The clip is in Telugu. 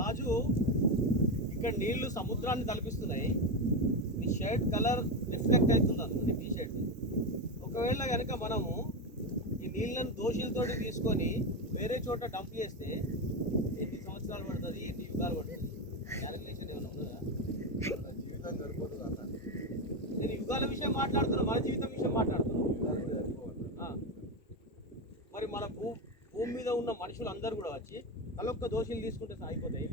రాజు ఇక్కడ నీళ్లు సముద్రాన్ని తలపిస్తున్నాయి. నీ షర్ట్ కలర్ రిఫ్లెక్ట్ అవుతుంది నీ టీ షర్ట్. ఒకవేళ కనుక మనము ఈ నీళ్ళను దోషులతోటి తీసుకొని వేరే చోట డంప్ చేస్తే ఎన్ని సంవత్సరాలు పడుతుంది, ఎన్ని యుగాలు పడుతుంది? క్యాలిక్యులేషన్ ఏమైనా ఉన్నదా? జీవితం సరిపోతుంది అన్న. నేను యుగాల విషయం మాట్లాడుతున్నా, మన జీవితం విషయం మాట్లాడుతున్నా. మరి మన భూమి మీద ఉన్న మనుషులందరూ కూడా వచ్చి కలొక్క దోషులు తీసుకుంటే అయిపోతాయి.